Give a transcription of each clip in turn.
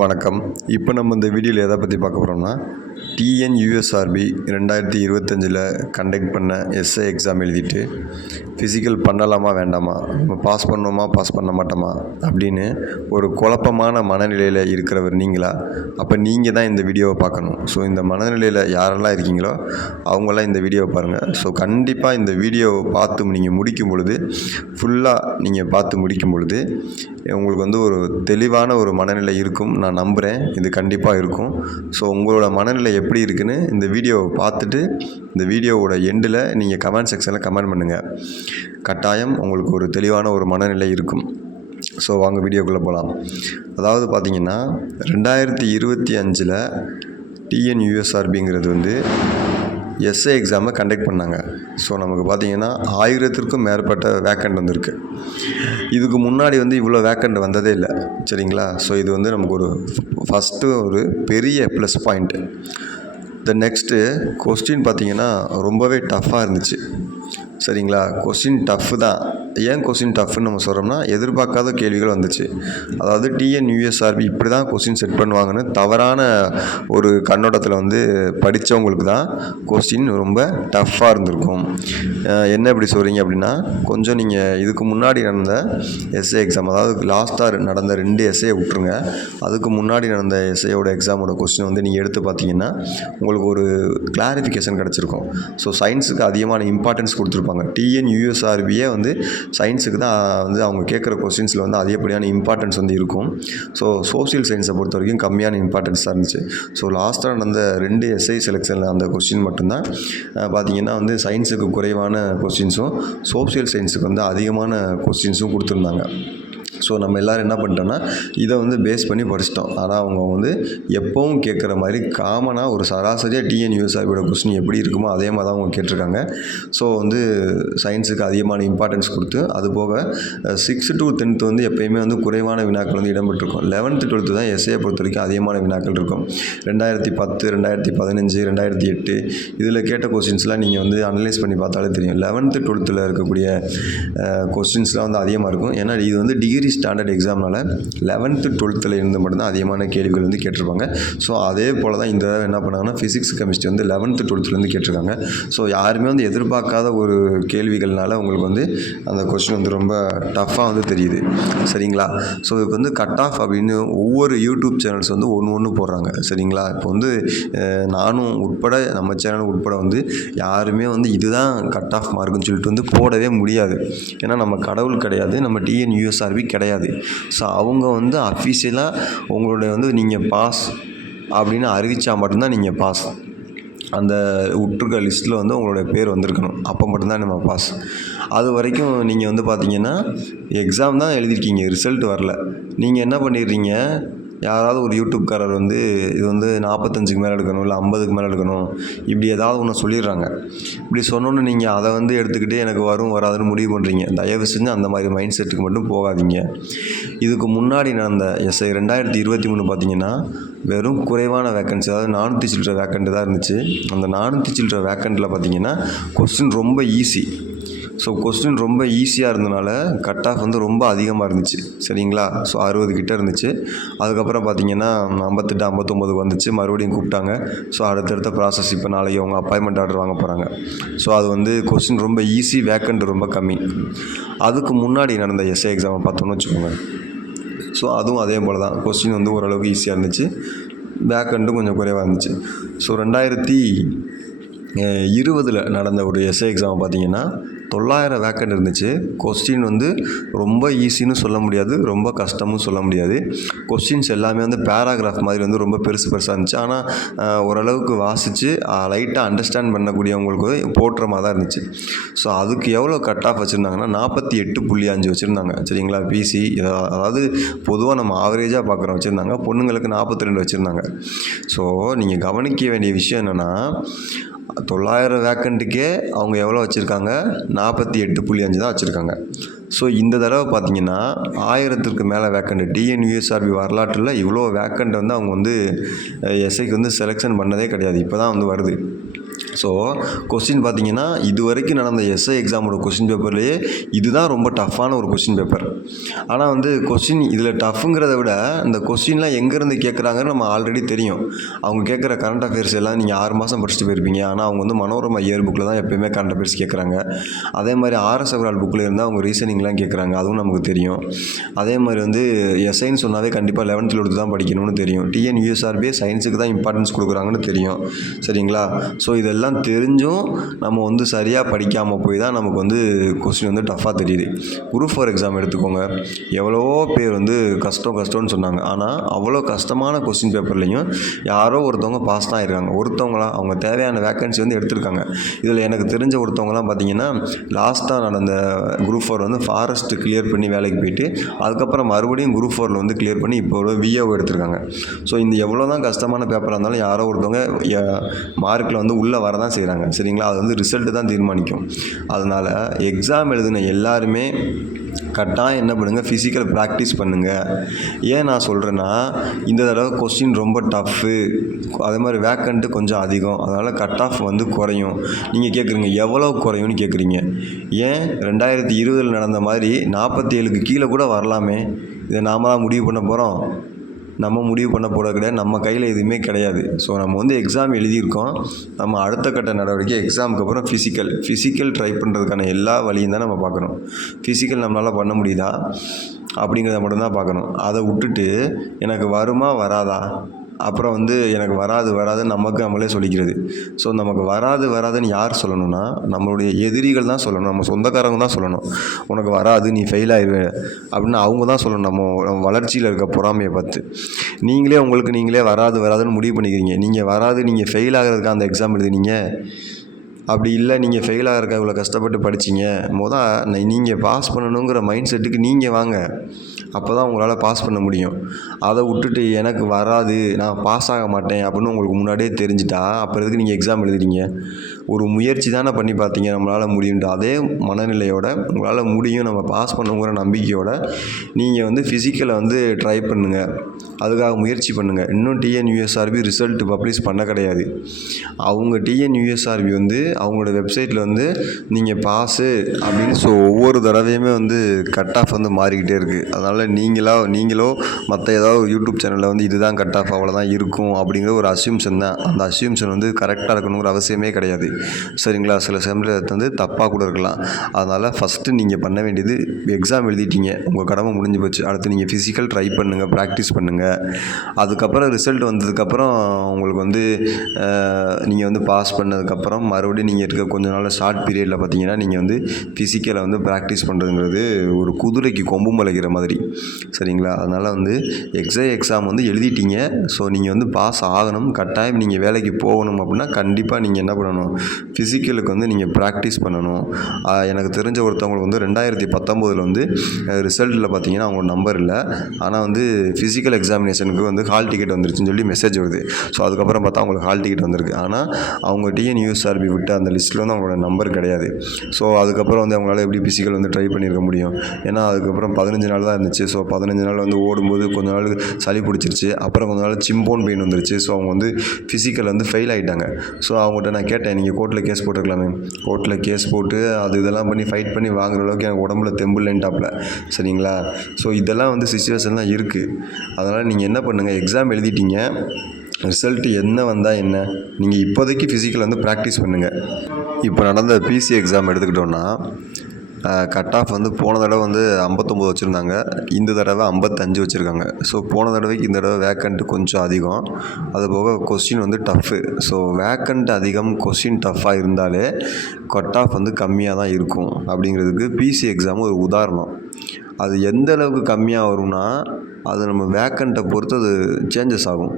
வணக்கம். இப்போ நம்ம இந்த வீடியோவில் எதை பற்றி பார்க்க போகிறோம்னா, டிஎன்யூஎஸ்ஆர்பி 2025 கண்டக்ட் பண்ண எஸ்ஐ எக்ஸாம் எழுதிட்டு ஃபிசிக்கல் பண்ணலாமா வேண்டாமா, நம்ம பாஸ் பண்ணோமா பாஸ் பண்ண மாட்டோமா அப்படின்னு ஒரு குழப்பமான மனநிலையில் இருக்கிறவர் நீங்களா? அப்போ நீங்கள் தான் இந்த வீடியோவை பார்க்கணும். ஸோ இந்த மனநிலையில் யாரெல்லாம் இருக்கீங்களோ அவங்களாம் இந்த வீடியோவை பாருங்கள். ஸோ கண்டிப்பாக இந்த வீடியோவை பார்த்து நீங்கள் முடிக்கும் பொழுது, ஃபுல்லாக நீங்கள் பார்த்து முடிக்கும் பொழுது உங்களுக்கு வந்து ஒரு தெளிவான ஒரு மனநிலை இருக்கும். நான் நம்புகிறேன் இது கண்டிப்பாக இருக்கும். ஸோ உங்களோட மனநிலை எப்படி இருக்குன்னு இந்த வீடியோவை பார்த்துட்டு இந்த வீடியோவோட எண்டில் நீங்கள் கமெண்ட் செக்ஷனில் கமெண்ட் பண்ணுங்கள். கட்டாயம் உங்களுக்கு ஒரு தெளிவான ஒரு மனநிலை இருக்கும். ஸோ வாங்க வீடியோக்குள்ளே போகலாம். அதாவது பார்த்திங்கன்னா 2025 டிஎன்யூஎஸ்ஆர்பிங்கிறது வந்து எஸ்ஐ எக்ஸாமை கண்டக்ட் பண்ணாங்க. ஸோ நமக்கு பார்த்திங்கன்னா 1000க்கும் மேற்பட்ட வேக்கண்ட் வந்திருக்கு. இதுக்கு முன்னாடி வந்து இவ்வளோ வேக்கண்ட் வந்ததே இல்லை, சரிங்களா? ஸோ இது வந்து நமக்கு ஒரு ஃபஸ்ட்டு ஒரு பெரிய ப்ளஸ் பாயிண்ட்டு. நெக்ஸ்ட்டு கொஸ்டின் பார்த்திங்கன்னா ரொம்பவே டஃப்பாக இருந்துச்சு, சரிங்களா? கொஸ்டின் டஃப்பு தான். ஏன் கொஸ்டின் டஃப்னு நம்ம சொல்கிறோம்னா, எதிர்பார்க்காத கேள்விகள் வந்துச்சு. அதாவது டிஎன்யூஎஸ்ஆர்பி இப்படி தான் கொஸ்டின் செட் பண்ணுவாங்கன்னு தவறான ஒரு கண்ணோட்டத்தில் வந்து படித்தவங்களுக்கு தான் கொஸ்டின் ரொம்ப டஃப்பாக இருந்திருக்கும். என்ன இப்படி சொல்கிறீங்க அப்படின்னா, கொஞ்சம் நீங்கள் இதுக்கு முன்னாடி நடந்த எஸ்ஏ எக்ஸாம், அதாவது லாஸ்ட்டாக நடந்த 2 எஸ்ஏயை விட்டுருங்க. அதுக்கு முன்னாடி நடந்த எஸ்ஏயோட எக்ஸாமோட கொஸ்டின் வந்து நீங்கள் எடுத்து பார்த்தீங்கன்னா உங்களுக்கு ஒரு கிளாரிஃபிகேஷன் கிடச்சிருக்கும். ஸோ சயின்ஸுக்கு அதிகமான இம்பார்ட்டன்ஸ் கொடுத்துருப்பாங்க. டிஎன்யூஎஸ்ஆர்பியே வந்து சயின்ஸுக்கு தான் வந்து அவங்க கேட்குற கொஸ்டின்ஸில் வந்து அதிகப்படியான இம்பார்ட்டன்ஸ் வந்து இருக்கும். ஸோ சோஷியல் சயின்ஸை பொறுத்த வரைக்கும் கம்மியான இம்பார்ட்டன்ஸ் தான் இருந்துச்சு. ஸோ லாஸ்ட்டாக நடந்த 2 எஸ்ஐ செலெக்ஷனில் அந்த கொஸ்டின் மட்டும்தான் பார்த்திங்கன்னா வந்து சயின்ஸுக்கு குறைவான கொஸ்டின்ஸும் சோஷியல் சயின்ஸுக்கு வந்து அதிகமான கொஸ்டின்ஸும் கொடுத்துருந்தாங்க. ஸோ நம்ம எல்லோரும் என்ன பண்ணிட்டோம்னா இதை வந்து பேஸ் பண்ணி படிச்சிட்டோம். ஆனால் அவங்க வந்து எப்போவும் கேட்குற மாதிரி காமனாக ஒரு சராசரியாக டிஎன்யூஎஸ்ஆர்பியோட கொஸ்டின் எப்படி இருக்குமோ அதே மாதிரி தான் அவங்க கேட்டிருக்காங்க. ஸோ வந்து சயின்ஸுக்கு அதிகமான இம்பார்ட்டன்ஸ் கொடுத்து, அது போக 6th to 10th வந்து எப்போயுமே வந்து குறைவான வினாக்கள் வந்து இடம்பெற்றிருக்கும். 11th 12th தான் எஸ்ஏயை பொறுத்த வரைக்கும் அதிகமான வினாக்கள் இருக்கும். 2010, 2015, 2008 இதில் கேட்ட கொஸ்டின்ஸ்லாம் நீங்கள் வந்து அனலைஸ் பண்ணி பார்த்தாலே தெரியும். 11th 12th இருக்கக்கூடிய கொஸ்டின்ஸ்லாம் வந்து அதிகமாக இருக்கும். ஏன்னா இது வந்து டிகிரி ஸ்டாண்டர்ட் எக்ஸாம்னால 11th 12th இருந்து மட்டும்தான் அதிகமான கேள்விகள் வந்து கேட்டிருப்பாங்க. ஸோ அதே போல் தான் இந்த தடவை என்ன பண்ணாங்கன்னா ஃபிசிக்ஸ் கெமிஸ்ட்ரி வந்து 11th 12th கேட்டிருக்காங்க. ஸோ யாருமே வந்து எதிர்பார்க்காத ஒரு கேள்விகள்னால உங்களுக்கு வந்து அந்த கொஸ்டின் வந்து ரொம்ப டஃப்பாக வந்து தெரியுது, சரிங்களா? ஸோ இதுக்கு வந்து கட் ஆஃப் அப்படின்னு ஒவ்வொரு யூடியூப் சேனல்ஸ் வந்து ஒன்று போடுறாங்க, சரிங்களா? இப்போ வந்து நானும் உட்பட நம்ம சேனல் உட்பட வந்து யாருமே வந்து இதுதான் கட் ஆஃப் மார்க்குன்னு சொல்லிட்டு வந்து போடவே முடியாது. ஏன்னா நம்ம கடவுள் கிடையாது, நம்ம டிஎன்யூஎஸ்ஆர்பி கிடையாது. ஸோ அவங்க வந்து அஃபிஷியலாக உங்களுடைய வந்து நீங்கள் பாஸ் அப்படின்னு அறிவித்தா மட்டும்தான் நீங்கள் பாஸ். அந்த விட்டுருக்க லிஸ்ட்டில் வந்து உங்களுடைய பேர் வந்திருக்கணும், அப்போ மட்டும்தான் நம்ம பாஸ். அது வரைக்கும் நீங்கள் வந்து பார்த்தீங்கன்னா எக்ஸாம் தான் எழுதியிருக்கீங்க, ரிசல்ட் வரல. நீங்கள் என்ன பண்ணிடுறீங்க, யாராவது ஒரு யூடியூப்காரர் வந்து இது வந்து 45க்கு மேலே எடுக்கணும், இல்லை 50க்கு மேலே எடுக்கணும், இப்படி ஏதாவது ஒன்று சொல்லிடுறாங்க. இப்படி சொன்னோன்னு நீங்கள் அதை வந்து எடுத்துக்கிட்டு எனக்கு வரும் வராதுன்னு முடிவு பண்ணுறீங்க. தயவு செஞ்சு அந்த மாதிரி மைண்ட் செட்டுக்கு மட்டும் போகாதீங்க. இதுக்கு முன்னாடி நடந்த எஸ்ஐ 2023 பார்த்திங்கன்னா வெறும் குறைவான வேக்கன்சி, அதாவது 400 சில்லற வேக்கண்ட் தான் இருந்துச்சு. அந்த 400 சில்லற வேக்கண்ட்டில் பார்த்திங்கன்னா கொஸ்டின் ரொம்ப ஈஸி. ஸோ கொஸ்டின் ரொம்ப ஈஸியாக இருந்தனால கட் ஆஃப் வந்து ரொம்ப அதிகமாக இருந்துச்சு, சரிங்களா? ஸோ 60 கிட்ட இருந்துச்சு. அதுக்கப்புறம் பார்த்திங்கன்னா 58 59 வந்துச்சு. மறுபடியும் கூப்பிட்டாங்க. ஸோ அடுத்தடுத்த ப்ராசஸ். இப்போ நாளைக்கு அவங்க அப்பாயின்மெண்ட் ஆர்டர் வாங்க போகிறாங்க. ஸோ அது வந்து கொஸ்டின் ரொம்ப ஈஸி, வேக்கண்ட் ரொம்ப கம்மி. அதுக்கு முன்னாடி நடந்த எஸ்ஐ எக்ஸாமை பார்த்தோன்னு வச்சுக்கோங்க. ஸோ அதுவும் அதே போல் தான், கொஸ்டின் வந்து ஓரளவுக்கு ஈஸியாக இருந்துச்சு, வேக்கண்ட்டும் கொஞ்சம் குறைவாக இருந்துச்சு. ஸோ 2020 நடந்த ஒரு எஸ்ஐ எக்ஸாம் பார்த்திங்கன்னா 900 வேக்கண்ட் இருந்துச்சு. கொஸ்டின் வந்து ரொம்ப ஈஸின்னு சொல்ல முடியாது, ரொம்ப கஷ்டமும் சொல்ல முடியாது. கொஸ்டின்ஸ் எல்லாமே வந்து பேராகிராஃப் மாதிரி வந்து ரொம்ப பெருசாக இருந்துச்சு. ஆனால் ஓரளவுக்கு வாசித்து லைட்டாக அண்டர்ஸ்டாண்ட் பண்ணக்கூடியவங்களுக்கு போட்டுற மாதிரி தான் இருந்துச்சு. ஸோ அதுக்கு எவ்வளோ கட் ஆஃப் வச்சுருந்தாங்கன்னா 48.5 வச்சுருந்தாங்க, சரிங்களா? பிசி, அதாவது பொதுவாக நம்ம ஆவரேஜாக பார்க்குறோம் வச்சுருந்தாங்க. பொண்ணுங்களுக்கு 42 வச்சுருந்தாங்க. ஸோ நீங்கள் கவனிக்க வேண்டிய விஷயம் என்னென்னா, 900 வேக்கண்ட்டுக்கே அவங்க எவ்வளோ வச்சுருக்காங்க, 48.5 தான் வச்சுருக்காங்க. ஸோ இந்த தடவை பார்த்திங்கன்னா 1000க்கு மேலே வேக்கண்ட் டிஎன்யூஎஸ்ஆர்பி வரலாற்றில் இவ்வளோ வேக்கண்ட் வந்து அவங்க வந்து எஸ்ஐக்கு வந்து செலெக்ஷன் பண்ணதே கிடையாது. இப்போ தான் வந்து வருது. ஸோ கொஸ்டின் பார்த்தீங்கன்னா இது வரைக்கும் நடந்த எஸ்ஐ எக்ஸாமோட கொஸ்டின் பேப்பர்லேயே இதுதான் ரொம்ப டஃப்பான ஒரு கொஸ்டின் பேப்பர். ஆனால் வந்து கொஸ்டின் இதில் டஃப்புங்கிறத விட இந்த கொஸ்டின்லாம் எங்கேருந்து கேட்குறாங்கன்னு நம்ம ஆல்ரெடி தெரியும். அவங்க கேட்குற கரண்ட் அஃபேர்ஸ் எல்லாம் நீங்கள் 6 மாதம் படிச்சுட்டு போயிருப்பீங்க. ஆனால் அவங்க வந்து மனோரமா இயர் புக்கில் தான் எப்போயுமே கரண்ட் அஃபேர்ஸ் கேட்குறாங்க. அதே மாதிரி ஆர்எஸ் அகர்வால் புக்கில் இருந்தால் அவங்க ரீசனிங்லாம் கேட்குறாங்க, அதுவும் நமக்கு தெரியும். அதே மாதிரி வந்து எஸ்ஐன்னு சொன்னாவே கண்டிப்பாக 11th 12th தான் படிக்கணும்னு தெரியும். டிஎன்யூஎஸ்ஆர்பியே சயின்ஸுக்கு தான் இம்பார்ட்டன்ஸ் கொடுக்குறாங்கன்னு தெரியும். சரிங்களா? ஸோ இதெல்லாம் தெரிஞ்சும் நம்ம வந்து சரியாக படிக்காமல் போய் தான் நமக்கு வந்து கொஸ்டின் வந்து டஃப்பாக தெரியுது. குரூப் 4 எக்ஸாம் எடுத்துக்கோங்க. எவ்வளவோ பேர் வந்து கஷ்டம்னு சொன்னாங்க. ஆனால் அவ்வளோ கஷ்டமான கொஸ்டின் பேப்பர்லேயும் யாரோ ஒருத்தவங்க பாஸ் தான் ஆயிருக்காங்க. ஒருத்தவங்களாம் அவங்க தேவையான வேக்கன்சி வந்து எடுத்திருக்காங்க. இதில் எனக்கு தெரிஞ்ச ஒருத்தவங்கலாம் பார்த்தீங்கன்னா லாஸ்ட்டாக நடந்த குரூப் 4 வந்து ஃபாரஸ்ட் கிளியர் பண்ணி வேலைக்கு போயிட்டு அதுக்கப்புறம் மறுபடியும் குரூப் 4 வந்து கிளியர் பண்ணி இப்போ ஒரு விஏஓ எடுத்திருக்காங்க. ஸோ இந்த எவ்வளோ தான் கஷ்டமான பேப்பராக இருந்தாலும் யாரோ ஒருத்தவங்க மார்க்கில் வந்து உள்ளே வரதான் செய்கிறாங்க. சரிங்களா? அது வந்து ரிசல்ட்டு தான் தீர்மானிக்கும். அதனால் எக்ஸாம் எழுதின எல்லாருமே கட்டாயம் என்ன பண்ணுங்கள், ஃபிசிக்கல் ப்ராக்டிஸ் பண்ணுங்கள். ஏன் நான் சொல்கிறேன்னா, இந்த தடவை கொஸ்டின் ரொம்ப டஃப்பு, அதே மாதிரி வேக்கண்ட்டு கொஞ்சம் அதிகம். அதனால் கட் ஆஃப் வந்து குறையும். நீங்கள் கேட்குறீங்க எவ்வளோ குறையும்னு கேட்குறீங்க. ஏன் 2020 நடந்த மாதிரி 47க்கு கீழே கூட வரலாமே. இதை நாம தான் முடிவு பண்ண போகிறோம்? நம்ம முடிவு பண்ண போகிறது கிடையாது. நம்ம கையில் எதுவுமே கிடையாது. ஸோ நம்ம வந்து எக்ஸாம் எழுதியிருக்கோம். நம்ம அடுத்த கட்ட நடவடிக்கை எக்ஸாமுக்கு அப்புறம் ஃபிசிக்கல் ட்ரை பண்ணுறதுக்கான எல்லா வழியும் தான் நம்ம பார்க்கணும். ஃபிசிக்கல் நம்மளால் பண்ண முடியுதா அப்படிங்கிறத மட்டும்தான் பார்க்கணும். அதை விட்டுட்டு எனக்கு வருமா வராதா, அப்புறம் வந்து எனக்கு வராதுன்னு நமக்கு நம்மளே சொல்லிக்கிறது. ஸோ நமக்கு வராதுன்னு யார் சொல்லணும்னா நம்மளுடைய எதிரிகள் தான் சொல்லணும். நம்ம சொந்தக்காரங்க தான் சொல்லணும். உனக்கு வராது, நீ ஃபெயில் ஆயிடுவே அப்படின்னு அவங்க தான் சொல்லணும். நம்ம வளர்ச்சியில் இருக்க பொறாமையை பார்த்து உங்களுக்கு நீங்களே வராதுன்னு முடிவு பண்ணிக்கிறீங்க. நீங்கள் ஃபெயில் ஆகிறதுக்கு அந்த எக்ஸாம் எழுதினீங்க. அப்படி இல்லை, நீங்கள் ஃபெயில் ஆகிறதுக்கு இவ்வளோ கஷ்டப்பட்டு படிச்சிங்க. நீங்கள் பாஸ் பண்ணணுங்கிற மைண்ட் செட்டுக்கு நீங்கள் வாங்க. அப்போ தான் உங்களால் பாஸ் பண்ண முடியும். அதை விட்டுட்டு எனக்கு வராது, நான் பாஸ் ஆக மாட்டேன் அப்படின்னு உங்களுக்கு முன்னாடியே தெரிஞ்சிட்டா அப்புறம் எதுக்கு நீங்கள் எக்ஸாம் எழுதுறீங்க? ஒரு முயற்சி தானே பண்ணி பார்த்தீங்க நம்மளால் முடியும்ட்டு. அதே மனநிலையோட உங்களால் முடியும், நம்ம பாஸ் பண்ணுங்கிற நம்பிக்கையோட நீங்கள் வந்து ஃபிசிக்கலை வந்து ட்ரை பண்ணுங்கள். அதுக்காக முயற்சி பண்ணுங்கள். இன்னும் டிஎன்யூஎஸ்ஆர்பி ரிசல்ட் பப்ளிஷ் பண்ண கிடையாது. அவங்க டிஎன்யூஎஸ்ஆர்பி வந்து அவங்களோட வெப்சைட்டில் வந்து நீங்கள் பாஸு அப்படின்னு ஒவ்வொரு தடவையுமே வந்து கட் ஆஃப் வந்து மாறிக்கிட்டே இருக்குது. அதனால் நீங்களோ மற்ற ஏதாவது ஒரு யூடியூப் சேனலில் வந்து இதுதான் கட் ஆஃப் அவ்வளோதான் இருக்கும் அப்படிங்கிற ஒரு அஸ்யூம்ஷன் தான். அந்த அஸ்யூம்ஷன் வந்து கரெக்டாக இருக்கணுங்கிற அவசியமே கிடையாது. சரிங்களா? சில சமயத்தில் வந்து தப்பாக கூட இருக்கலாம். அதனால் ஃபஸ்ட்டு நீங்கள் பண்ண வேண்டியது, எக்ஸாம் எழுதிட்டீங்க, உங்கள் கடமை முடிஞ்சு போச்சு. அடுத்து நீங்கள் ஃபிசிக்கல் ட்ரை பண்ணுங்கள், ப்ராக்டிஸ் பண்ணுங்கள். அதுக்கப்புறம் ரிசல்ட் வந்ததுக்கப்புறம் உங்களுக்கு வந்து நீங்கள் வந்து பாஸ் பண்ணதுக்கப்புறம் மறுபடியும் நீங்கள் இருக்க கொஞ்ச நாள் ஷார்ட் பீரியடில் பார்த்தீங்கன்னா நீங்கள் வந்து ஃபிசிக்கலை வந்து ப்ராக்டிஸ் பண்ணுறதுங்கிறது ஒரு குதிரைக்கு கொம்பு முளைக்கிற மாதிரி. சரிங்களா? அதனால் வந்து எக்ஸாம் வந்து எழுதிட்டீங்க. ஸோ நீங்கள் வந்து பாஸ் ஆகணும். கட்டாயம் நீங்கள் வேலைக்கு போகணும் அப்படின்னா கண்டிப்பாக நீங்கள் என்ன பண்ணணும், ஃபிசிக்கலுக்கு வந்து நீங்கள் ப்ராக்டிஸ் பண்ணணும். எனக்கு தெரிஞ்ச ஒருத்தவங்களுக்கு வந்து 2019 வந்து ரிசல்ட்டில் பார்த்தீங்கன்னா அவங்க நம்பர் இல்லை, ஆனால் வந்து ஃபிசிக்கல் எக்ஸாமினேஷனுக்கு வந்து ஹால் டிக்கெட் வந்துருச்சுன்னு சொல்லி மெசேஜ் வருது. ஸோ அதுக்கப்புறம் பார்த்தா அவங்களுக்கு ஹால் டிக்கெட் வந்திருக்கு. ஆனால் அவங்க டிஎன்யூஎஸ்ஆர்பி விட்ட அந்த லிஸ்ட்டில் வந்து அவங்களோட நம்பர் கிடையாது. ஸோ அதுக்கப்புறம் வந்து அவங்களால எப்படி ஃபிசிக்கல் வந்து ட்ரை பண்ணியிருக்க முடியும்? ஏன்னா அதுக்கப்புறம் 15 நாள் தான் இருந்துச்சு. ஸோ 15 நாள் வந்து ஓடும்போது கொஞ்ச நாள் சளி பிடிச்சிருச்சு. அப்புறம் கொஞ்ச நாள் சிம்போன் பெயின் வந்துருச்சு. ஸோ அவங்க வந்து ஃபிசிக்கல் வந்து ஃபெயில் ஆகிட்டாங்க. ஸோ அவங்ககிட்ட நான் கேட்டேன், நீங்கள் கோர்ட்டில் கேஸ் போட்டுருக்கலாமே. கோர்ட்டில் கேஸ் போட்டு இதெல்லாம் பண்ணி ஃபைட் பண்ணி வாங்குற அளவுக்கு எனக்கு உடம்புல தெம்புலன்ட்டாப்ல. சரிங்களா? ஸோ இதெல்லாம் வந்து சிச்சுவேஷன்லாம் இருக்குது. அதனால் நீங்கள் என்ன பண்ணுங்கள், எக்ஸாம் எழுதிட்டீங்க, ரிசல்ட்டு என்ன வந்தால் என்ன, நீங்கள் இப்போதைக்கு ஃபிசிக்கல் வந்து ப்ராக்டிஸ் பண்ணுங்கள். இப்போ நடந்த பிசி எக்ஸாம் எடுத்துக்கிட்டோன்னா கட் ஆஃப் வந்து போன தடவை வந்து 59 வச்சுருந்தாங்க, இந்த தடவை 55 வச்சுருக்காங்க. ஸோ போன தடவைக்கு இந்த தடவை வேக்கண்ட்டு கொஞ்சம் அதிகம். அதுபோக கொஸ்டின் வந்து டஃப்பு. ஸோ வேக்கண்ட் அதிகம், கொஸ்டின் டஃப்பாக இருந்தாலே கட் ஆஃப் வந்து கம்மியாக தான் இருக்கும். அப்படிங்கிறதுக்கு பிசி எக்ஸாம் ஒரு உதாரணம். அது எந்த அளவுக்கு கம்மியாக வரும்னா அது நம்ம வேக்கண்ட்டை பொறுத்து அது சேஞ்சஸ் ஆகும்.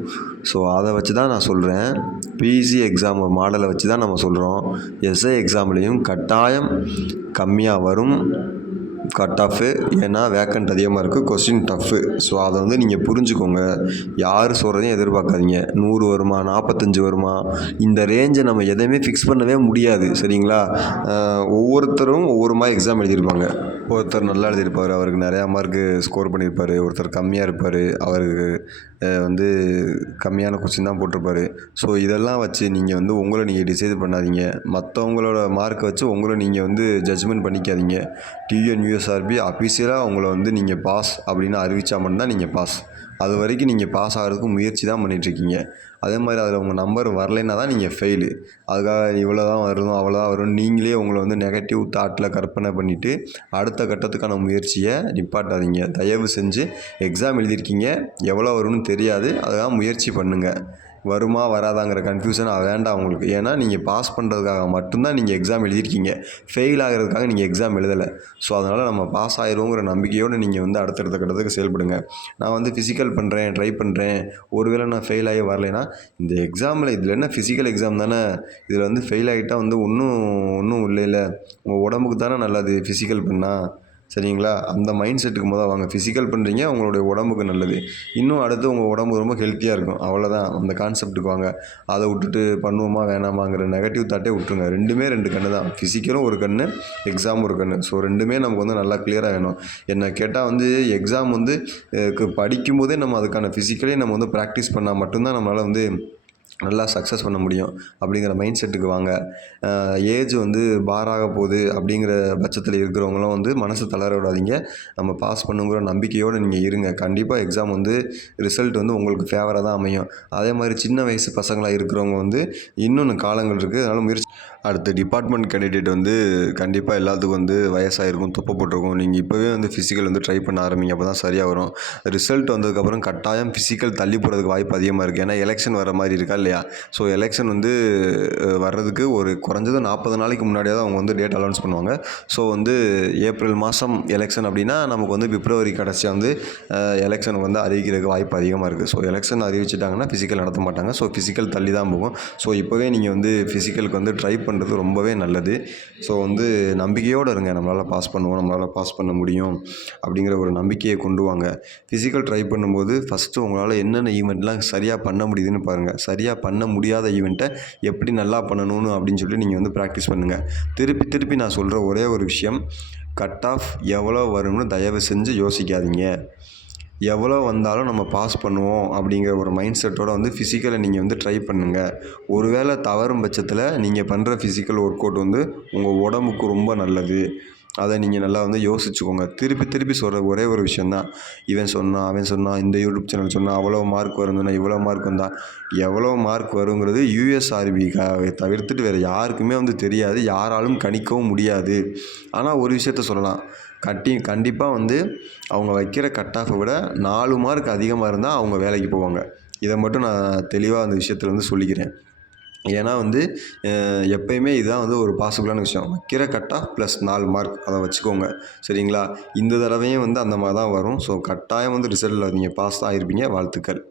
ஸோ அதை வச்சு தான் நான் சொல்கிறேன். பிசி எக்ஸாம் மாடலை வச்சு தான் நம்ம சொல்கிறோம். எஸ்ஐ எக்ஸாம்லேயும் கட்டாயம் கம்மியாக வரும். Cut off. ஏன்னா வேக்கண்ட் அதிகமாக இருக்குது, கொஸ்டின் டஃப்பு. ஸோ அதை வந்து நீங்கள் புரிஞ்சுக்கோங்க. யார் சொல்கிறதையும் எதிர்பார்க்காதீங்க. 100 வருமா, 45 வருமா, இந்த ரேஞ்சை நம்ம எதையுமே ஃபிக்ஸ் பண்ணவே முடியாது. சரிங்களா? ஒவ்வொருத்தரும் ஒவ்வொரு மாதிரி எக்ஸாம் எழுதியிருப்பாங்க. ஒருத்தர் நல்லா எழுதியிருப்பார், அவருக்கு நிறையா மார்க்கு ஸ்கோர் பண்ணியிருப்பார். ஒருத்தர் கம்மியாக இருப்பார், அவருக்கு வந்து கம்மியான கொஸ்டின் தான் போட்டிருப்பாரு. ஸோ இதெல்லாம் வச்சு நீங்கள் வந்து உங்களை நீங்கள் டிசைட் பண்ணாதீங்க. மற்றவங்களோட மார்க்கை வச்சு உங்களை நீங்கள் வந்து ஜட்ஜ்மெண்ட் பண்ணிக்காதீங்க. டிஎன்யூஎஸ்ஆர்பி அஃபிஷியலாக உங்களை வந்து நீங்கள் பாஸ் அப்படின்னு அறிவித்தா மட்டும்தான் நீங்கள் பாஸ். அது வரைக்கும் நீங்கள் பாஸ் ஆகிறதுக்கு முயற்சி தான் பண்ணிகிட்ருக்கீங்க. அதே மாதிரி அதில் உங்கள் நம்பர் வரலைன்னா தான் நீங்கள் ஃபெயிலு. அதுக்காக இவ்வளோ தான் வரும், அவ்வளோ தான் வரும், நீங்களே உங்களை வந்து நெகட்டிவ் தாட்டில் கற்பனை பண்ணிவிட்டு அடுத்த கட்டத்துக்கான முயற்சியை நிப்பாட்டாதீங்க. தயவு செஞ்சு எக்ஸாம் எழுதியிருக்கீங்க, எவ்வளோ வரும்னு தெரியாது, அதுக்காக முயற்சி பண்ணுங்கள். வருமா வராதாங்கிற கன்ஃபியூஷன் வேண்டாம் உங்களுக்கு. ஏன்னா நீங்கள் பாஸ் பண்ணுறதுக்காக மட்டும்தான் நீங்கள் எக்ஸாம் எழுதியிருக்கீங்க, ஃபெயில் ஆகிறதுக்காக நீங்கள் எக்ஸாம் எழுதலை. ஸோ அதனால் நம்ம பாஸ் ஆகிருவோங்கிற நம்பிக்கையோடு நீங்கள் வந்து அடுத்தடுத்த கட்டத்துக்கு செயல்படுங்க. நான் வந்து ஃபிசிக்கல் பண்ணுறேன், ட்ரை பண்ணுறேன், ஒருவேளை நான் ஃபெயில் ஆகி வரலைன்னா இந்த எக்ஸாமில் இதில் என்ன ஃபிசிக்கல் எக்ஸாம் தானே, இதில் வந்து ஃபெயில் ஆகிட்டால் வந்து ஒன்றும் இல்லைல்ல, உங்கள் உடம்புக்கு தானே நல்லது ஃபிசிக்கல் பண்ணால். சரிங்களா? அந்த மைண்ட் செட்டுக்கு வாங்க. ஃபிசிக்கல் பண்ணுறீங்க, உங்களுடைய உடம்புக்கு நல்லது. இன்னும் அடுத்து உங்கள் உடம்பு ரொம்ப ஹெல்த்தியாக இருக்கும். அவ்வளோதான், அந்த கான்செப்ட்டுக்கு வாங்க. அதை விட்டுட்டு பண்ணுவோமா வேணாமாங்கிற நெகட்டிவ் தாட்டே விட்டுருங்க. 2 கண்ணு தான். ஃபிசிக்கலும் ஒரு கண்ணு, எக்ஸாம் ஒரு கண்ணு. ஸோ 2மே நமக்கு வந்து நல்லா கிளியராக வேணும். என்னை கேட்டால் வந்து எக்ஸாம் வந்து படிக்கும்போதே நம்ம அதுக்கான ஃபிசிக்கலே நம்ம வந்து ப்ராக்டிஸ் பண்ணால் மட்டும்தான் நம்மளால் வந்து நல்லா சக்ஸஸ் பண்ண முடியும் அப்படிங்கிற மைண்ட் செட்டுக்கு வாங்க. ஏஜ் வந்து பாராக போகுது அப்படிங்கிற பட்சத்தில் இருக்கிறவங்களும் வந்து மனசு தளர விடாதீங்க. நம்ம பாஸ் பண்ணுங்கிற நம்பிக்கையோடு நீங்கள் இருங்க. கண்டிப்பாக எக்ஸாம் வந்து ரிசல்ட் வந்து உங்களுக்கு ஃபேவராக தான் அமையும். அதே மாதிரி சின்ன வயசு பசங்களாக இருக்கிறவங்க வந்து இன்னொன்று காலங்கள் இருக்குது, அதனால் முயற்சி. அடுத்த டிபார்ட்மெண்ட் கேண்டிடேட் வந்து கண்டிப்பாக எல்லாத்துக்கும் வந்து வயசாகிருக்கும், துப்பை போட்டிருக்கும். நீங்கள் இப்போவே வந்து ஃபிசிக்கல் வந்து ட்ரை பண்ண ஆரம்பிங்க, அப்போ தான் சரியாக வரும். ரிசல்ட் வந்ததுக்கப்புறம் கட்டாயம் ஃபிசிக்கல் தள்ளி போகிறதுக்கு வாய்ப்பு அதிகமாக இருக்குது. ஏன்னா எலெக்ஷன் வர மாதிரி இருக்கா இல்லையா? ஸோ எலெக்ஷன் வந்து வர்றதுக்கு ஒரு குறைஞ்சது 40 நாளைக்கு முன்னாடியே தான் அவங்க வந்து டேட் அனௌன்ஸ் பண்ணுவாங்க. ஸோ வந்து ஏப்ரல் மாதம் எலெக்ஷன் அப்படின்னா நமக்கு வந்து பிப்ரவரி கடைசியாக வந்து எலெக்ஷன் வந்து அறிவிக்கிறதுக்கு வாய்ப்பு அதிகமாக இருக்குது. ஸோ எலெக்ஷன் அறிவிச்சிட்டாங்கன்னா ஃபிசிக்கல் நடத்த மாட்டாங்க. ஸோ ஃபிசிக்கல் தள்ளி தான் போகும். ஸோ இப்போவே நீங்கள் வந்து ஃபிசிக்கலுக்கு வந்து ட்ரை பண்ணுறது ரொம்பவே நல்லது. ஸோ வந்து நம்பிக்கையோடு இருங்க, நம்மளால் பாஸ் பண்ணுவோம், நம்மளால் பாஸ் பண்ண முடியும் அப்படிங்கிற ஒரு நம்பிக்கையை கொண்டு வாங்க. ஃபிசிக்கல் ட்ரை பண்ணும்போது ஃபஸ்ட்டு உங்களால் என்னென்ன ஈவெண்ட்லாம் சரியாக பண்ண முடியுதுன்னு பாருங்கள். சரியாக பண்ண முடியாத ஈவெண்ட்டை எப்படி நல்லா பண்ணணும்னு அப்படின்னு சொல்லி நீங்கள் வந்து ப்ராக்டிஸ் பண்ணுங்கள். திருப்பி நான் சொல்கிற ஒரே ஒரு விஷயம், கட் ஆஃப் எவ்வளோ வரும்னு தயவு செஞ்சு யோசிக்காதீங்க. எவ்வளோ வந்தாலும் நம்ம பாஸ் பண்ணுவோம் அப்படிங்கிற ஒரு மைண்ட் செட்டோடு வந்து ஃபிசிக்கலை நீங்கள் வந்து ட்ரை பண்ணுங்கள். ஒருவேளை தவறும் பட்சத்தில் நீங்கள் பண்ணுற ஃபிசிக்கல் ஒர்க் அவுட் வந்து உங்கள் உடம்புக்கு ரொம்ப நல்லது. அதை நீங்கள் நல்லா வந்து யோசிச்சுக்கோங்க. திருப்பி சொல்கிற ஒரே ஒரு விஷயந்தான், இவன் சொன்னான், அவன் சொன்னான், இந்த யூடியூப் சேனல் சொன்னால் அவ்வளோ மார்க் வருதுன்னா இவ்வளோ மார்க் வந்தால், எவ்வளோ மார்க் வருங்கிறது யூஎஸ்ஆர்பிக்காக தவிர்த்துட்டு வேறு யாருக்குமே வந்து தெரியாது, யாராலும் கணிக்கவும் முடியாது. ஆனால் ஒரு விஷயத்த சொல்லலாம், கண்டிப்பாக வந்து அவங்க வைக்கிற கட் ஆஃபை விட 4 மார்க் அதிகமாக இருந்தால் அவங்க வேலைக்கு போவாங்க. இதை மட்டும் நான் தெளிவாக அந்த விஷயத்தில் வந்து சொல்லிக்கிறேன். ஏன்னா வந்து எப்பயுமே இதுதான் வந்து ஒரு பாசிபிளான விஷயம். வைக்கிற கட் ஆஃப் ப்ளஸ் 4 மார்க், அதை வச்சுக்கோங்க. சரிங்களா? இந்த தடவையும் வந்து அந்த மாதிரி தான் வரும். ஸோ கட்டாயம் வந்து ரிசல்ட்டில் நீங்கள் பாஸ் தான் ஆகிருப்பீங்க. வாழ்த்துக்கள்.